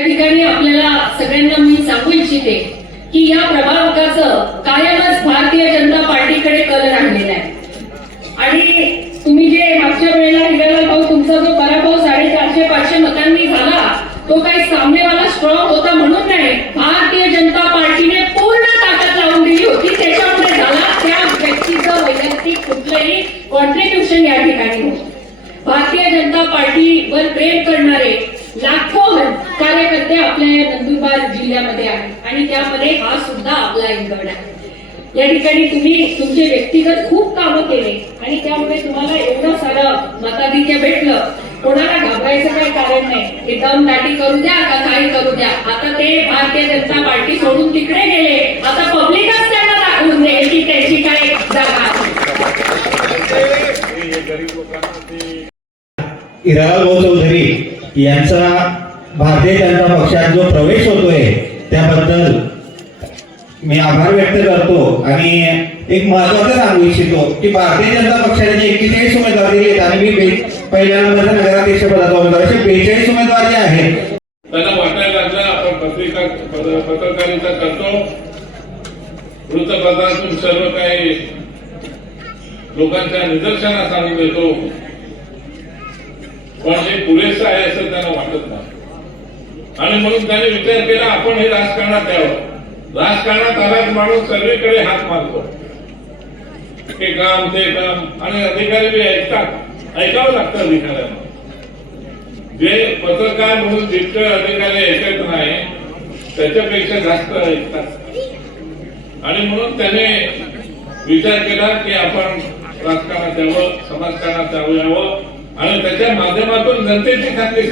या ठिकाणी आपल्याला सगळ्यांना मी सांगू इच्छिते की या प्रभावकाचं कायमच भारतीय जनता पार्टीकडे कल राहिलेला आहे. आणि तुम्ही जे मागच्या वेळेला हिरालाल भाऊ तुमचा जो पराभव साडेचारशे पाचशे मतांनी झाला तो काही सामनेवाला स्ट्रॉंग होता म्हणून नाही. भारतीय जनता पार्टीने पूर्ण ताकद लावून दिली होती. त्याच्यामुळे झाला त्या व्यक्तीचं वैयक्तिक कुठलंही कॉन्ट्रीब्युशन या ठिकाणी भारतीय जनता पार्टीवर प्रेम करणारे लाखो कार्यकर्ते आपल्या या नंदुरबार जिल्ह्यामध्ये आहे. आणि त्यामध्ये हा सुद्धा आपला एक गड आहे. या ठिकाणी तुम्ही तुमचे व्यक्तिगत खूप कामं केले. आणि त्यामुळे तुम्हाला एवढं सारं मताधिक्य भेटलं. कोणाला घाबरायचं काही कारण नाही. एकदम दम दाटी करू द्या का काही करू द्या. आता ते भारतीय जनता पार्टी सोडून तिकडे गेले. आता पब्लिकच त्यांना दाखवून देईल की त्यांची काय जागा आहे. गौतम धरी यांचा भारतीय जनता पक्षात जो प्रवेश होतोय त्याबद्दल मी आभार व्यक्त करतो. आणि एक महत्वाचं सांगू इच्छितो की भारतीय जनता पक्षाने जे एक्केचाळीस उमेदवार दिले आहेत आणि मी पहिल्यांदा पहिल्या नंबरचा नगराध्यक्ष पदाचा उमेदवार असे बेचाळीस उमेदवार जे आहेत. त्यांना वाटायला लागलं आपण पत्रिका पत्रकारिता करतो. वृत्तपत्रातून सर्व काही लोकांच्या निदर्शनास आणून देतो. पण हे पुरेसं आहे असं त्यांना वाटत नाही. आणि म्हणून त्यांनी विचार केला आपण हे राजकारणात यावं. राजकारणात आलाच माणूस सगळीकडे हात मारतो. हे काम ते काम. आणि अधिकारी बी ऐकतात. ऐकावं लागतं अधिकाऱ्यांना. जे पत्रकार म्हणून जितके अधिकारी ऐकत नाही त्याच्यापेक्षा जास्त ऐकतात. आणि म्हणून त्याने विचार केला की आपण राजकारणात यावं समाजकारणात यावं यावं. आणि त्याच्या माध्यमातून जनतेची खात्री